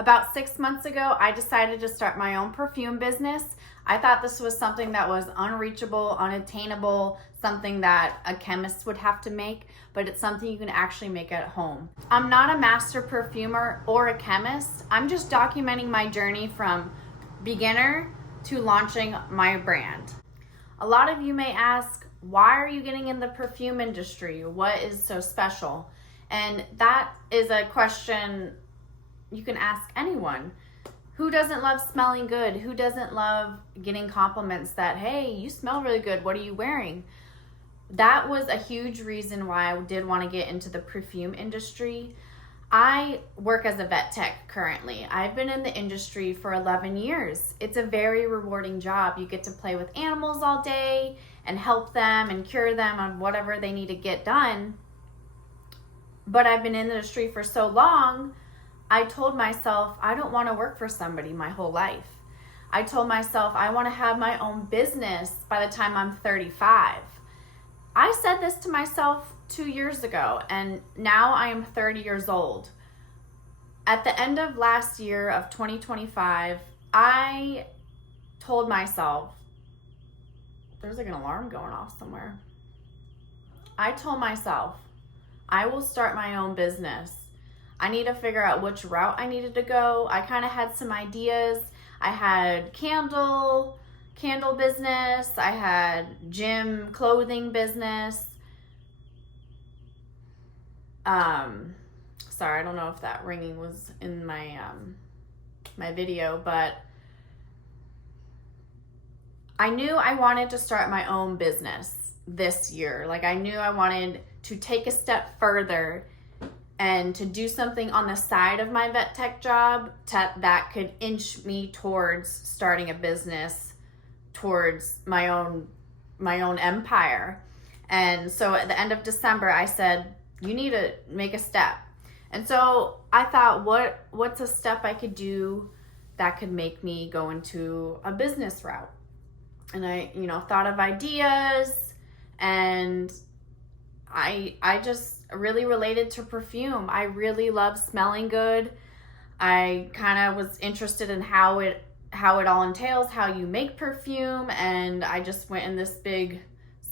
About 6 months ago, I decided to start my own perfume business. I thought this was something that was unreachable, unattainable, something that a chemist would have to make, but it's something you can actually make at home. I'm not a master perfumer or a chemist. I'm just documenting my journey from beginner to launching my brand. A lot of you may ask, why are you getting in the perfume industry? What is so special? And that is a question you can ask anyone. Who doesn't love smelling good? Who doesn't love getting compliments that, hey, you smell really good, what are you wearing? That was a huge reason why I did want to get into the perfume industry. I work as a vet tech currently. I've been in the industry for 11 years. It's a very rewarding job. You get to play with animals all day and help them and cure them on whatever they need to get done. But I've been in the industry for so long, I told myself I don't want to work for somebody my whole life. I told myself I want to have my own business by the time I'm 35. I said this to myself 2 years ago, and now I am 30 years old. At the end of last year of 2025, I told myself, there's like an alarm going off somewhere. I told myself, I will start my own business. I need to figure out which route I needed to go. I kind of had some ideas. I had candle business. I had gym clothing business. Sorry, I don't know if that ringing was in my my video, but I knew I wanted to start my own business this year. Like, I knew I wanted to take a step further and to do something on the side of my vet tech job that could inch me towards starting a business, towards my own empire. And so at the end of December, I said, you need to make a step. And so I thought, what's a step I could do that could make me go into a business route? And I, thought of ideas, and I just really related to perfume. I really love smelling good. I kind of was interested in how it all entails, how you make perfume, and I just went in this big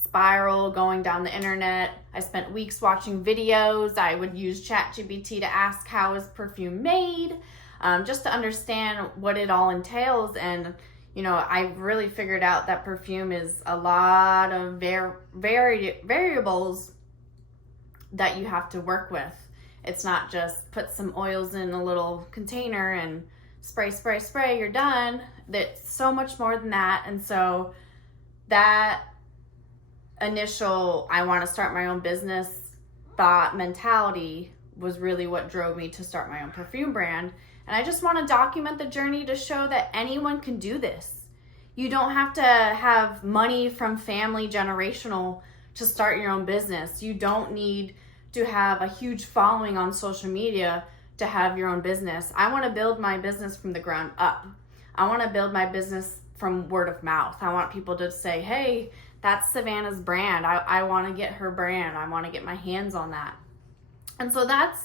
spiral going down the internet. I spent weeks watching videos. I would use ChatGPT to ask how is perfume made, just to understand what it all entails. And I really figured out that perfume is a lot of variables that you have to work with. It's not just put some oils in a little container and spray, you're done. It's so much more than that. And so that initial, I want to start my own business thought mentality was really what drove me to start my own perfume brand. And I just want to document the journey to show that anyone can do this. You don't have to have money from family generational to start your own business. You don't need to have a huge following on social media to have your own business. I want to build my business from the ground up. I want to build my business from word of mouth. I want people to say, hey, that's Savannah's brand. I want to get her brand. I want to get my hands on that. And so that's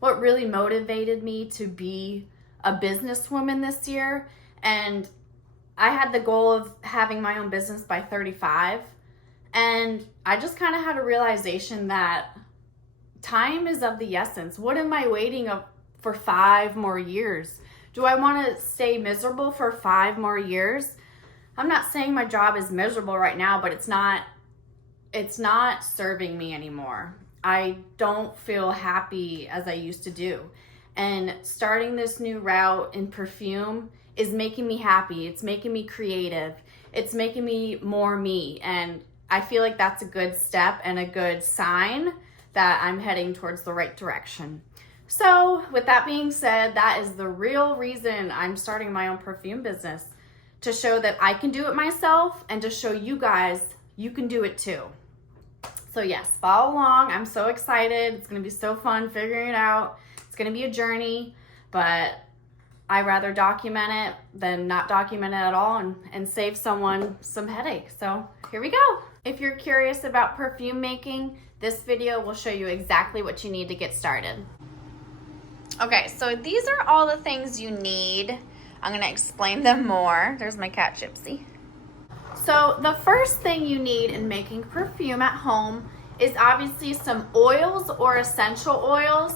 what really motivated me to be a businesswoman this year. And I had the goal of having my own business by 35. And I just kind of had a realization that time is of the essence. What am I waiting for 5 more years? Do I want to stay miserable for 5 more years? I'm not saying my job is miserable right now, but it's not serving me anymore. I don't feel happy as I used to do. And starting this new route in perfume is making me happy. It's making me creative. It's making me more me. And I feel like that's a good step and a good sign that I'm heading towards the right direction. So with that being said, that is the real reason I'm starting my own perfume business, to show that I can do it myself and to show you guys you can do it too. So yes, follow along. I'm so excited. It's going to be so fun figuring it out. It's going to be a journey, but I rather document it than not document it at all and save someone some headache. So here we go. If you're curious about perfume making, this video will show you exactly what you need to get started. Okay, so these are all the things you need. I'm gonna explain them more. There's my cat Gypsy. So the first thing you need in making perfume at home is obviously some oils or essential oils.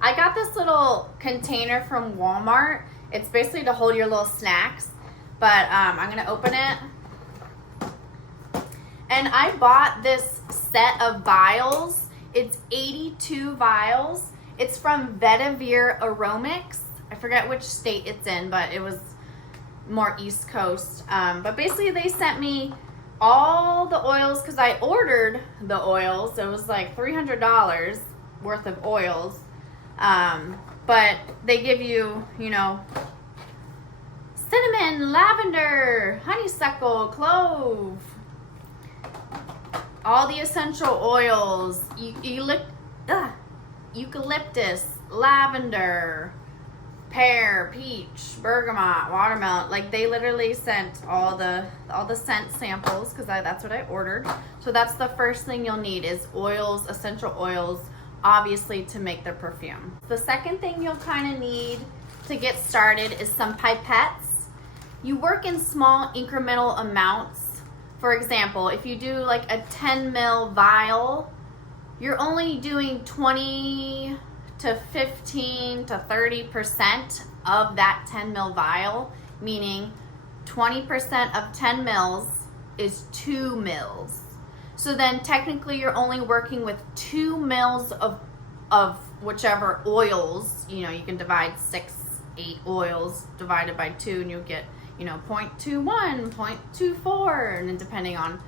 I got this little container from Walmart. It's basically to hold your little snacks, but I'm gonna open it. And I bought this set of vials. It's 82 vials. It's from Vetiver Aromics. I forget which state it's in, but it was more East Coast. But basically they sent me all the oils because I ordered the oils. It was like $300 worth of oils. But they give you, you know, cinnamon, lavender, honeysuckle, clove, all the essential oils, eucalyptus, lavender, pear, peach, bergamot, watermelon. Like they literally sent all the scent samples because that's what I ordered. So that's the first thing you'll need is oils, essential oils, obviously to make the perfume. The second thing you'll kind of need to get started is some pipettes. You work in small incremental amounts. For example, if you do like a 10 ml vial, you're only doing 20 to 15 to 30% of that 10 ml vial, meaning 20% of 10 mils is 2 mils. So then technically you're only working with 2 mils of whichever oils. You know, you can divide 8 oils divided by 2 and you'll get, you know, 0.21, 0.24, and then depending on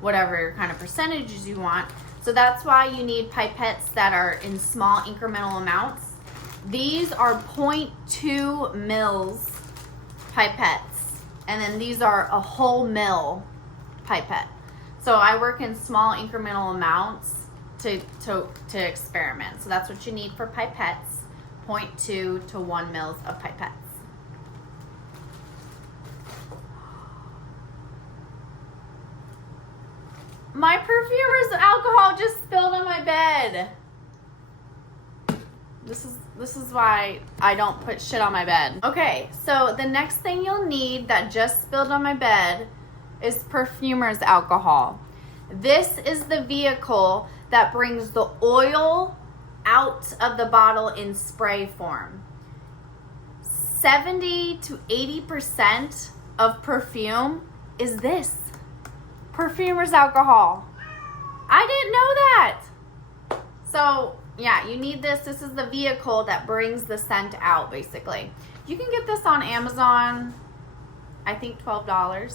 whatever kind of percentages you want. So that's why you need pipettes that are in small incremental amounts. These are 0.2 mils pipettes, and then these are a whole mil pipette. So I work in small incremental amounts to experiment. So that's what you need for pipettes, 0.2 to 1 mils of pipettes. My perfumer's alcohol just spilled on my bed. This is why I don't put shit on my bed. Okay, so the next thing you'll need that just spilled on my bed is perfumer's alcohol. This is the vehicle that brings the oil out of the bottle in spray form. 70 to 80% of perfume is this. Perfumer's alcohol. I didn't know that. So yeah, you need this. This is the vehicle that brings the scent out, basically. You can get this on Amazon, I think $12.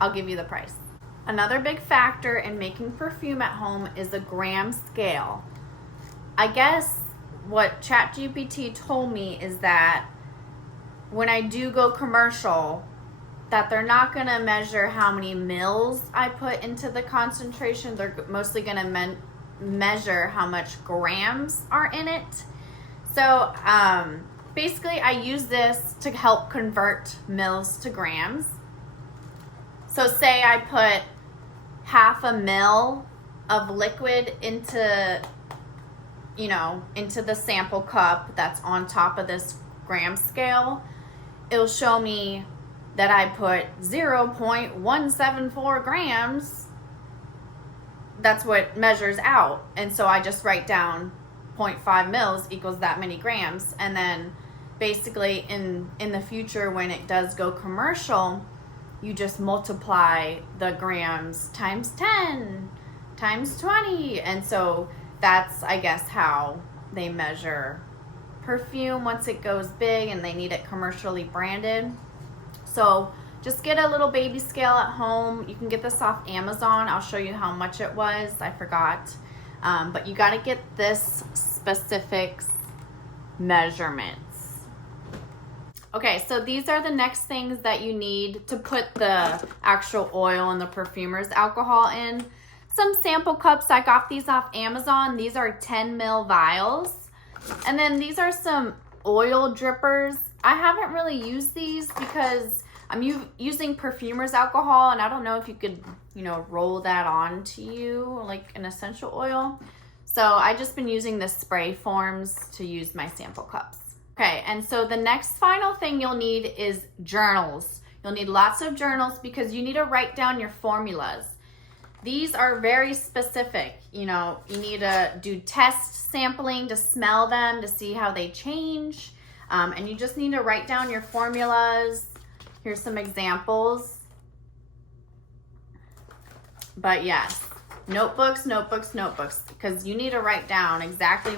I'll give you the price. Another big factor in making perfume at home is a gram scale. I guess what ChatGPT told me is that when I do go commercial, that they're not going to measure how many mils I put into the concentration. They're mostly going to measure how much grams are in it. So basically I use this to help convert mils to grams. So say I put half a mil of liquid into, you know, into the sample cup that's on top of this gram scale. It'll show me that I put 0.174 grams. That's what measures out. And so I just write down 0.5 mils equals that many grams. And then basically in the future when it does go commercial, you just multiply the grams times 10, times 20. And so that's, I guess, how they measure perfume once it goes big and they need it commercially branded. So just get a little baby scale at home. You can get this off Amazon. I'll show you how much it was. I forgot. But you got to get this specific measurements. Okay, so these are the next things that you need to put the actual oil and the perfumer's alcohol in. Some sample cups. I got these off Amazon. These are 10 ml vials. And then these are some oil drippers. I haven't really used these because I'm using perfumer's alcohol, and I don't know if you could, you know, roll that onto you like an essential oil. So I've just been using the spray forms to use my sample cups. Okay, and so the next final thing you'll need is journals. You'll need lots of journals because you need to write down your formulas. These are very specific. You know, you need to do test sampling to smell them, to see how they change. And you just need to write down your formulas. Here's some examples. But yes, notebooks, notebooks, notebooks, because you need to write down exactly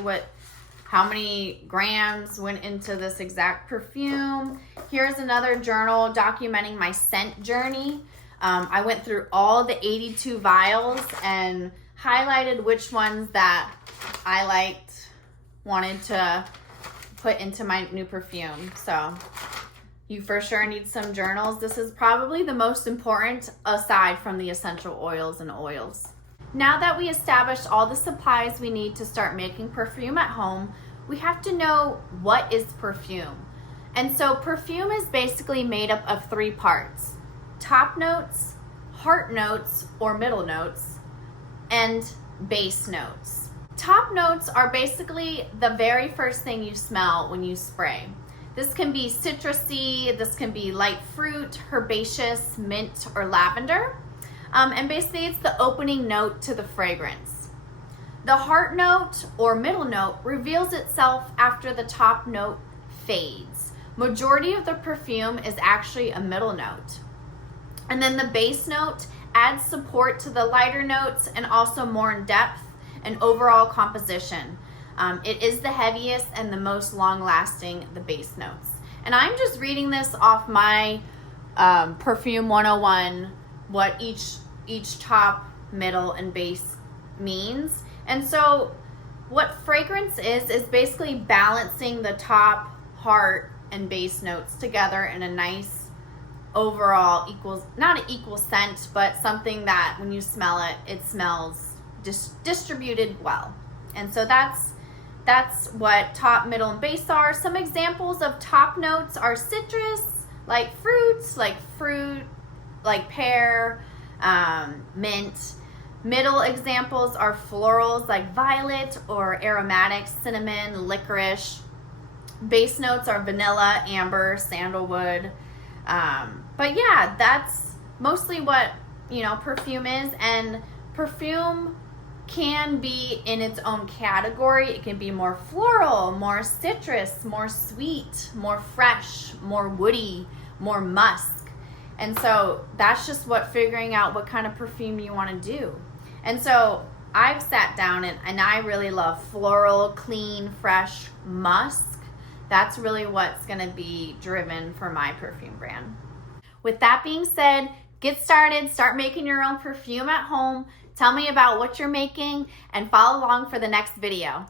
how many grams went into this exact perfume. Here's another journal documenting my scent journey. I went through all the 82 vials and highlighted which ones that I wanted to put into my new perfume. So you for sure need some journals. This is probably the most important aside from the essential oils and oils. Now that we established all the supplies we need to start making perfume at home, we have to know what is perfume. And so perfume is basically made up of 3 parts: top notes, heart notes or middle notes, and base notes. Top notes are basically the very first thing you smell when you spray. This can be citrusy, this can be light fruit, herbaceous, mint, or lavender. And basically it's the opening note to the fragrance. The heart note or middle note reveals itself after the top note fades. Majority of the perfume is actually a middle note. And then the base note adds support to the lighter notes and also more in depth and overall composition. It is the heaviest and the most long-lasting, the base notes. And I'm just reading this off my Perfume 101, what each top, middle, and base means. And so what fragrance is basically balancing the top, heart, and base notes together in a nice overall not an equal scent, but something that when you smell it, it smells distributed well. And so that's what top, middle, and base are. Some examples of top notes are citrus, like fruits, like pear, mint. Middle examples are florals like violet or aromatic, cinnamon, licorice. Base notes are vanilla, amber, sandalwood. But yeah, that's mostly what, perfume is. And perfume can be in its own category. It can be more floral, more citrus, more sweet, more fresh, more woody, more musk. And so that's just figuring out what kind of perfume you want to do. And so I've sat down and I really love floral, clean, fresh, musk. That's really what's going to be driven for my perfume brand. With that being said, get started, start making your own perfume at home. Tell me about what you're making and follow along for the next video.